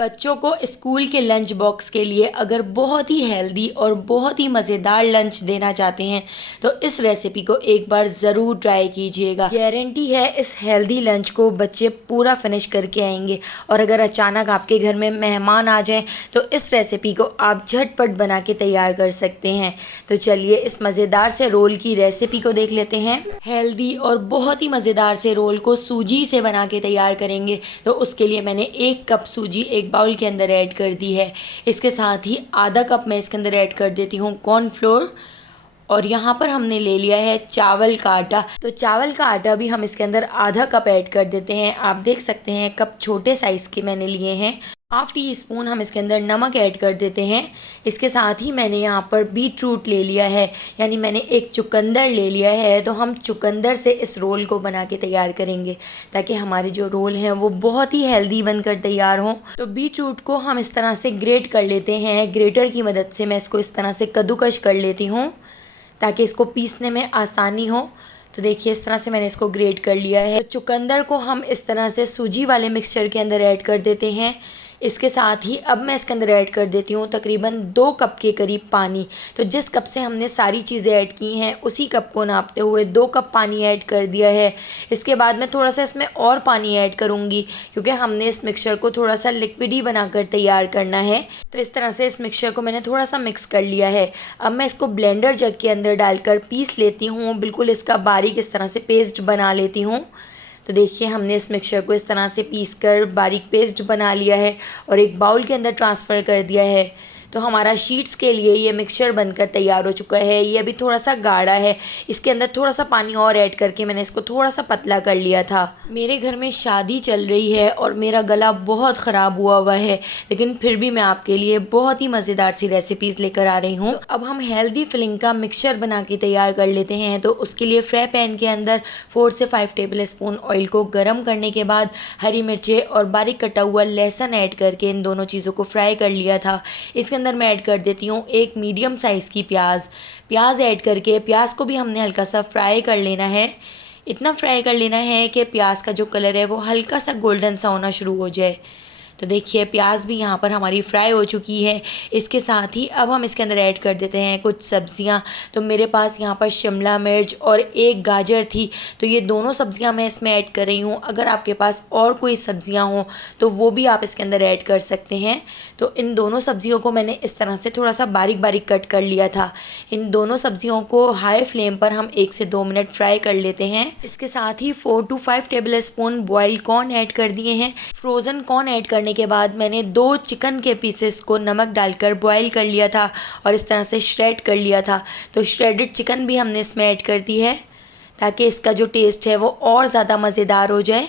बच्चों को स्कूल के लंच बॉक्स के लिए अगर बहुत ही हेल्दी और बहुत ही मज़ेदार लंच देना चाहते हैं तो इस रेसिपी को एक बार ज़रूर ट्राई कीजिएगा। गारंटी है इस हेल्दी लंच को बच्चे पूरा फिनिश करके आएंगे। और अगर अचानक आपके घर में मेहमान आ जाएं तो इस रेसिपी को आप झटपट बना के तैयार कर सकते हैं। तो चलिए इस मज़ेदार से रोल की रेसिपी को देख लेते हैं। हेल्दी और बहुत ही मज़ेदार से रोल को सूजी से बना के तैयार करेंगे। तो उसके लिए मैंने 1 कप सूजी एक बाउल के अंदर ऐड कर दी है। इसके साथ ही आधा कप मैं इसके अंदर ऐड कर देती हूँ कॉर्नफ्लोर। और यहाँ पर हमने ले लिया है चावल का आटा। तो चावल का आटा भी हम इसके अंदर आधा कप ऐड कर देते हैं। आप देख सकते हैं कप छोटे साइज़ के मैंने लिए हैं। 1/2 टी-स्पून हम इसके अंदर नमक ऐड कर देते हैं। इसके साथ ही मैंने यहाँ पर बीट रूट ले लिया है, यानी मैंने एक चुकंदर ले लिया है। तो हम चुकंदर से इस रोल को बना के तैयार करेंगे ताकि हमारे जो रोल हैं वो बहुत ही हेल्दी बनकर तैयार हों। तो बीट रूट को हम इस तरह से ग्रेट कर लेते हैं। ग्रेटर की मदद से मैं इसको इस तरह से कद्दूकश कर लेती हूँ ताकि इसको पीसने में आसानी हो। तो देखिए इस तरह से मैंने इसको ग्रेट कर लिया है। तो चुकंदर को हम इस तरह से सूजी वाले मिक्सचर के अंदर ऐड कर देते हैं। इसके साथ ही अब मैं इसके अंदर ऐड कर देती हूँ तकरीबन 2 कप के करीब पानी। तो जिस कप से हमने सारी चीज़ें ऐड की हैं उसी कप को नापते हुए 2 कप पानी ऐड कर दिया है। इसके बाद मैं थोड़ा सा इसमें और पानी ऐड करूँगी क्योंकि हमने इस मिक्सचर को थोड़ा सा लिक्विडी बनाकर तैयार करना है। तो इस तरह से इस मिक्सचर को मैंने थोड़ा सा मिक्स कर लिया है। अब मैं इसको ब्लेंडर जग के अंदर डालकर पीस लेती हूँ। बिल्कुल इसका बारीक इस तरह से पेस्ट बना लेती हूँ। तो देखिए हमने इस मिक्सचर को इस तरह से पीस कर बारीक पेस्ट बना लिया है और एक बाउल के अंदर ट्रांसफ़र कर दिया है। तो हमारा शीट्स के लिए ये मिक्सचर बनकर तैयार हो चुका है। ये अभी थोड़ा सा गाढ़ा है। इसके अंदर थोड़ा सा पानी और ऐड करके मैंने इसको थोड़ा सा पतला कर लिया था। मेरे घर में शादी चल रही है और मेरा गला बहुत ख़राब हुआ है, लेकिन फिर भी मैं आपके लिए बहुत ही मज़ेदार सी रेसिपीज़ लेकर आ रही हूँ। अब हम हेल्दी फिलिंग का मिक्सचर बना के तैयार कर लेते हैं। तो उसके लिए फ्राई पैन के अंदर 4 से 5 टेबल स्पून ऑयल को गर्म करने के बाद हरी मिर्चें और बारीक कटा हुआ लहसुन ऐड करके इन दोनों चीज़ों को फ्राई कर लिया था। इसके अंदर मैं ऐड कर देती हूँ एक मीडियम साइज़ की प्याज ऐड करके प्याज को भी हमने हल्का सा फ्राई कर लेना है। इतना फ्राई कर लेना है कि प्याज का जो कलर है वो हल्का सा गोल्डन सा होना शुरू हो जाए। तो देखिए प्याज भी यहाँ पर हमारी फ्राई हो चुकी है। इसके साथ ही अब हम इसके अंदर ऐड कर देते हैं कुछ सब्जियाँ। तो मेरे पास यहाँ पर शिमला मिर्च और एक गाजर थी, तो ये दोनों सब्जियाँ मैं इसमें ऐड कर रही हूँ। अगर आपके पास और कोई सब्जियाँ हों तो वो भी आप इसके अंदर ऐड कर सकते हैं। तो इन दोनों सब्जियों को मैंने इस तरह से थोड़ा सा बारीक बारीक कट कर लिया था। इन दोनों सब्जियों को हाई फ्लेम पर हम 1 से 2 मिनट फ्राई कर लेते हैं। इसके साथ ही 4 to 5 table spoon boiled corn add कर दिए हैं। फ्रोज़न कॉर्न ऐड करने के बाद मैंने 2 चिकन के पीसेस को नमक डालकर बॉईल कर लिया था और इस तरह से श्रेड कर लिया था। तो श्रेडेड चिकन भी हमने इसमें ऐड कर दी है ताकि इसका जो टेस्ट है वो और ज़्यादा मज़ेदार हो जाए।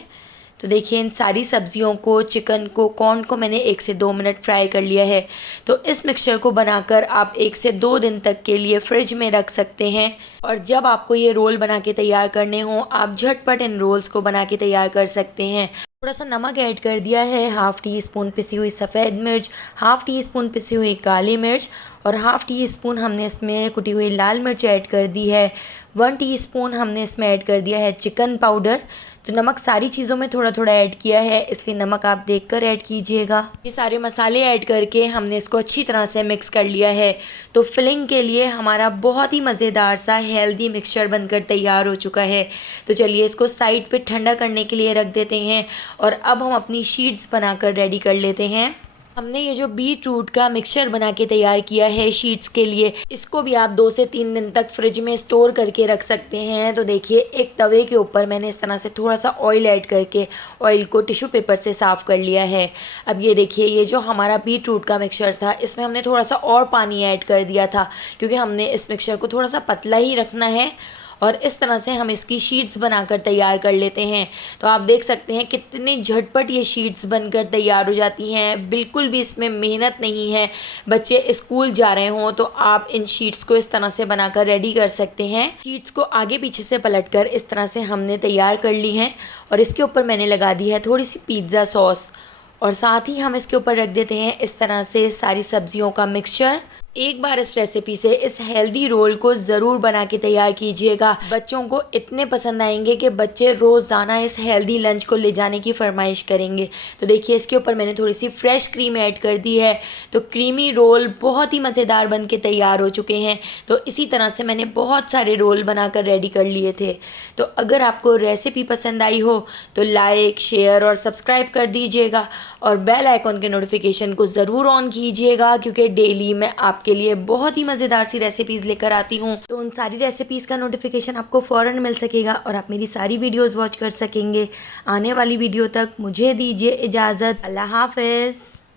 तो देखिए इन सारी सब्जियों को, चिकन को, कॉर्न को मैंने 1 से 2 मिनट फ्राई कर लिया है। तो इस मिक्सचर को बनाकर आप 1 से 2 दिन तक के लिए फ्रिज में रख सकते हैं। और जब आपको ये रोल बना के तैयार करने हों आप झटपट इन रोल्स को बना के तैयार कर सकते हैं। थोड़ा सा नमक ऐड कर दिया है, 1/2 टी-स्पून पिसी हुई सफ़ेद मिर्च, 1/2 टी-स्पून पिसी हुई काली मिर्च और 1/2 टी-स्पून हमने इसमें कुटी हुई लाल मिर्च ऐड कर दी है। 1 टीस्पून हमने इसमें ऐड कर दिया है चिकन पाउडर। तो नमक सारी चीज़ों में थोड़ा थोड़ा ऐड किया है, इसलिए नमक आप देखकर ऐड कीजिएगा। ये सारे मसाले ऐड करके हमने इसको अच्छी तरह से मिक्स कर लिया है। तो फिलिंग के लिए हमारा बहुत ही मज़ेदार सा हेल्दी मिक्सचर बनकर तैयार हो चुका है। तो चलिए इसको साइड पे ठंडा करने के लिए रख देते हैं और अब हम अपनी शीट्स बनाकर रेडी कर लेते हैं। हमने ये जो बीट रूट का मिक्सचर बना के तैयार किया है शीट्स के लिए, इसको भी आप 2 से 3 दिन तक फ्रिज में स्टोर करके रख सकते हैं। तो देखिए एक तवे के ऊपर मैंने इस तरह से थोड़ा सा ऑयल ऐड करके ऑयल को टिश्यू पेपर से साफ़ कर लिया है। अब ये देखिए ये जो हमारा बीट रूट का मिक्सचर था इसमें हमने थोड़ा सा और पानी ऐड कर दिया था क्योंकि हमने इस मिक्सचर को थोड़ा सा पतला ही रखना है। और इस तरह से हम इसकी शीट्स बनाकर तैयार कर लेते हैं। तो आप देख सकते हैं कितनी झटपट ये शीट्स बनकर तैयार हो जाती हैं। बिल्कुल भी इसमें मेहनत नहीं है। बच्चे स्कूल जा रहे हों तो आप इन शीट्स को इस तरह से बनाकर रेडी कर सकते हैं। शीट्स को आगे पीछे से पलटकर इस तरह से हमने तैयार कर ली हैं और इसके ऊपर मैंने लगा दी है थोड़ी सी पिज़्ज़ा सॉस और साथ ही हम इसके ऊपर रख देते हैं इस तरह से सारी सब्जियों का मिक्सचर। एक बार इस रेसिपी से इस हेल्दी रोल को ज़रूर बना के तैयार कीजिएगा। बच्चों को इतने पसंद आएंगे कि बच्चे रोज़ाना इस हेल्दी लंच को ले जाने की फरमाइश करेंगे। तो देखिए, इसके ऊपर मैंने थोड़ी सी फ्रेश क्रीम ऐड कर दी है, तो क्रीमी रोल बहुत ही मज़ेदार बन के तैयार हो चुके हैं। तो इसी तरह से मैंने बहुत सारे रोल बनाकर रेडी कर लिए थे। तो अगर आपको रेसिपी पसंद आई हो तो लाइक, शेयर और सब्सक्राइब कर दीजिएगा और बेल आइकॉन के नोटिफिकेशन को ज़रूर ऑन कीजिएगा, क्योंकि डेली मैं आपके लिए बहुत ही मज़ेदार सी रेसिपीज़ लेकर आती हूँ। तो उन सारी रेसिपीज़ का नोटिफिकेशन आपको फ़ौरन मिल सकेगा और आप मेरी सारी वीडियोज़ वॉच कर सकेंगे। आने वाली वीडियो तक मुझे दीजिए इजाज़त। अल्लाह हाफ़िज़।